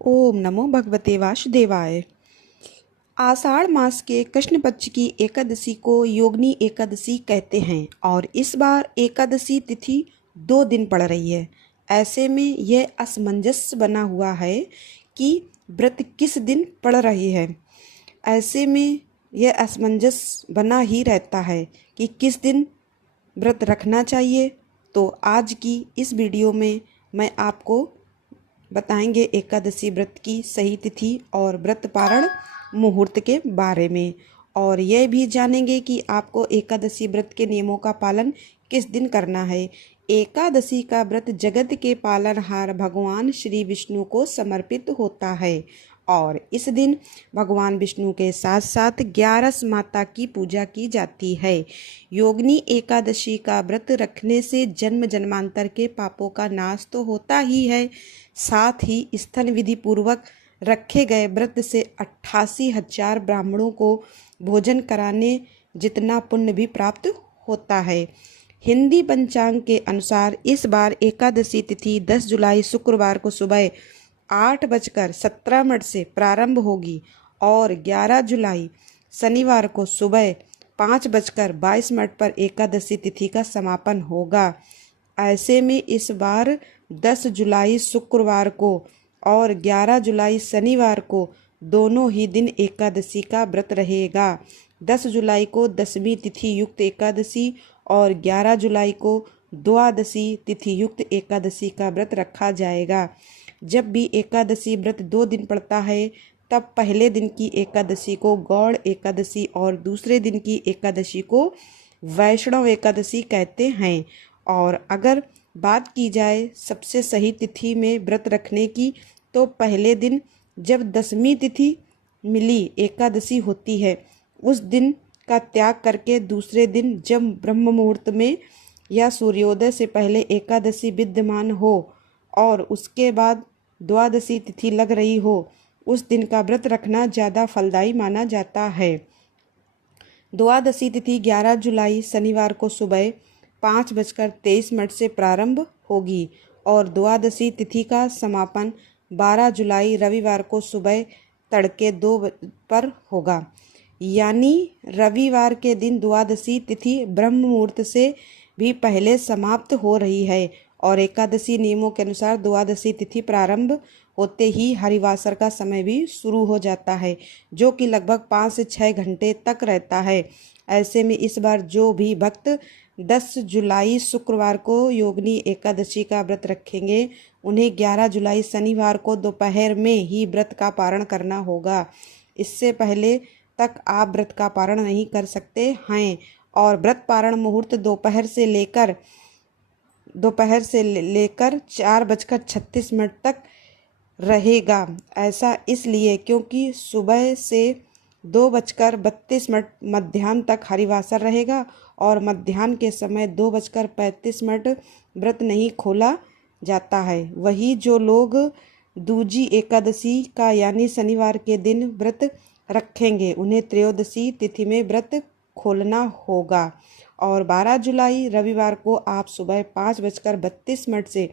ओम नमो भगवते वासुदेवाय। आषाढ़ मास के कृष्ण पक्ष की एकादशी को योगिनी एकादशी कहते हैं और इस बार एकादशी तिथि 2 दिन पड़ रही है। ऐसे में यह असमंजस बना हुआ है कि व्रत किस दिन पड़ रही है। ऐसे में यह असमंजस बना ही रहता है कि किस दिन व्रत रखना चाहिए। तो आज की इस वीडियो में मैं आपको बताएंगे एकादशी व्रत की सही तिथि और व्रत पारण मुहूर्त के बारे में, और यह भी जानेंगे कि आपको एकादशी व्रत के नियमों का पालन किस दिन करना है। एकादशी का व्रत जगत के पालनहार भगवान श्री विष्णु को समर्पित होता है और इस दिन भगवान विष्णु के साथ साथ 11 माता की पूजा की जाती है। योगिनी एकादशी का व्रत रखने से जन्म जन्मांतर के पापों का नाश तो होता ही है, साथ ही स्थन विधि पूर्वक रखे गए व्रत से 88,000 ब्राह्मणों को भोजन कराने जितना पुण्य भी प्राप्त होता है। हिंदी पंचांग के अनुसार इस बार एकादशी तिथि 10 जुलाई शुक्रवार को सुबह 8:17 से प्रारंभ होगी और 11 जुलाई शनिवार को सुबह 5:22 पर एकादशी तिथि का समापन होगा। ऐसे में इस बार 10 जुलाई शुक्रवार को और 11 जुलाई शनिवार को दोनों ही दिन एकादशी का व्रत रहेगा। 10 जुलाई को दशमी तिथि युक्त एकादशी और 11 जुलाई को द्वादशी तिथि युक्त एकादशी का व्रत रखा जाएगा। जब भी एकादशी व्रत 2 दिन पड़ता है तब पहले दिन की एकादशी को गौड़ एकादशी और दूसरे दिन की एकादशी को वैष्णव एकादशी कहते हैं। और अगर बात की जाए सबसे सही तिथि में व्रत रखने की, तो पहले दिन जब दशमी तिथि मिली एकादशी होती है उस दिन का त्याग करके दूसरे दिन जब ब्रह्म मुहूर्त में या सूर्योदय से पहले एकादशी विद्यमान हो और उसके बाद द्वादशी तिथि लग रही हो, उस दिन का व्रत रखना ज़्यादा फलदायी माना जाता है। द्वादशी तिथि 11 जुलाई शनिवार को सुबह 5:23 से प्रारंभ होगी और द्वादशी तिथि का समापन 12 जुलाई रविवार को सुबह तड़के 2 पर होगा। यानी रविवार के दिन द्वादशी तिथि ब्रह्म मुहूर्त से भी पहले समाप्त हो रही है और एकादशी नियमों के अनुसार द्वादशी तिथि प्रारंभ होते ही हरिवासर का समय भी शुरू हो जाता है, जो कि लगभग 5 से 6 घंटे तक रहता है। ऐसे में इस बार जो भी भक्त 10 जुलाई शुक्रवार को योगिनी एकादशी का व्रत रखेंगे उन्हें 11 जुलाई शनिवार को दोपहर में ही व्रत का पारण करना होगा। इससे पहले तक आप व्रत का पारण नहीं कर सकते हैं और व्रत पारण मुहूर्त दोपहर से लेकर 4:36 तक रहेगा। ऐसा इसलिए क्योंकि सुबह से 2:32 मध्याह्न तक हरिवासर रहेगा और मध्याह्न के समय 2:35 व्रत नहीं खोला जाता है। वही जो लोग दूजी एकादशी का यानी शनिवार के दिन व्रत रखेंगे उन्हें त्रयोदशी तिथि में व्रत खोलना होगा। और 12 जुलाई रविवार को आप सुबह 5:32 से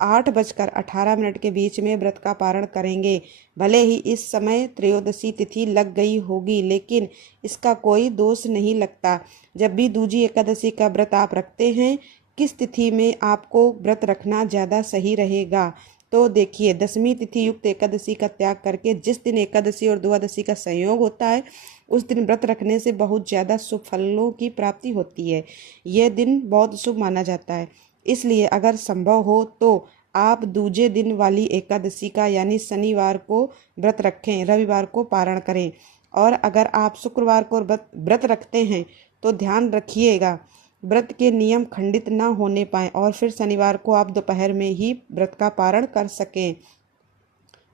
8:18 के बीच में व्रत का पारण करेंगे। भले ही इस समय त्रयोदशी तिथि लग गई होगी, लेकिन इसका कोई दोष नहीं लगता। जब भी दूजी एकादशी का व्रत आप रखते हैं, किस तिथि में आपको व्रत रखना ज़्यादा सही रहेगा? तो देखिए, दशमी तिथि युक्त एकादशी का त्याग करके जिस दिन एकादशी और द्वादशी का संयोग होता है उस दिन व्रत रखने से बहुत ज़्यादा शुभ फलों की प्राप्ति होती है। यह दिन बहुत शुभ माना जाता है, इसलिए अगर संभव हो तो आप दूजे दिन वाली एकादशी का यानी शनिवार को व्रत रखें, रविवार को पारण करें। और अगर आप शुक्रवार को व्रत रखते हैं तो ध्यान रखिएगा व्रत के नियम खंडित न होने पाएँ और फिर शनिवार को आप दोपहर में ही व्रत का पारण कर सकें।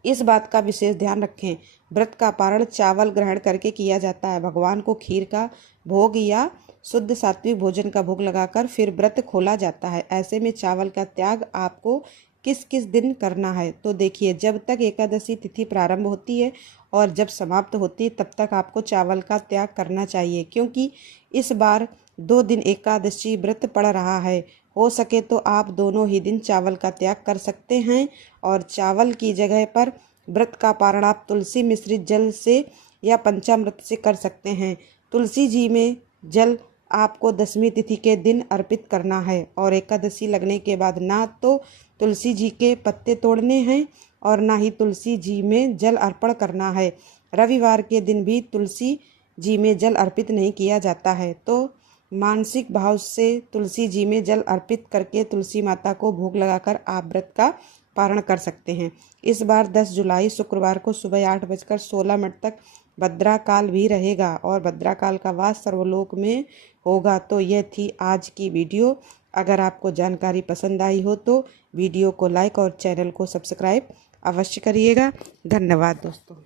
इस बात का विशेष ध्यान रखें, व्रत का पारण चावल ग्रहण करके किया जाता है। भगवान को खीर का भोग या शुद्ध सात्विक भोजन का भोग लगाकर फिर व्रत खोला जाता है। ऐसे में चावल का त्याग आपको किस किस दिन करना है? तो देखिए, जब तक एकादशी तिथि प्रारंभ होती है और जब समाप्त होती है तब तक आपको चावल का त्याग करना चाहिए, क्योंकि इस बार 2 दिन एकादशी व्रत पड़ रहा है। हो सके तो आप दोनों ही दिन चावल का त्याग कर सकते हैं और चावल की जगह पर व्रत का पारण आप तुलसी मिश्रित जल से या पंचामृत से कर सकते हैं। तुलसी जी में जल आपको दशमी तिथि के दिन अर्पित करना है और एकादशी लगने के बाद ना तो तुलसी जी के पत्ते तोड़ने हैं और ना ही तुलसी जी में जल अर्पण करना है। रविवार के दिन भी तुलसी जी में जल अर्पित नहीं किया जाता है, तो मानसिक भाव से तुलसी जी में जल अर्पित करके तुलसी माता को भोग लगाकर आप व्रत का पारण कर सकते हैं। इस बार 10 जुलाई शुक्रवार को सुबह 8:16 तक भद्रा काल भी रहेगा और भद्रा काल का वास सर्वलोक में होगा। तो यह थी आज की वीडियो। अगर आपको जानकारी पसंद आई हो तो वीडियो को लाइक और चैनल को सब्सक्राइब अवश्य करिएगा। धन्यवाद दोस्तों।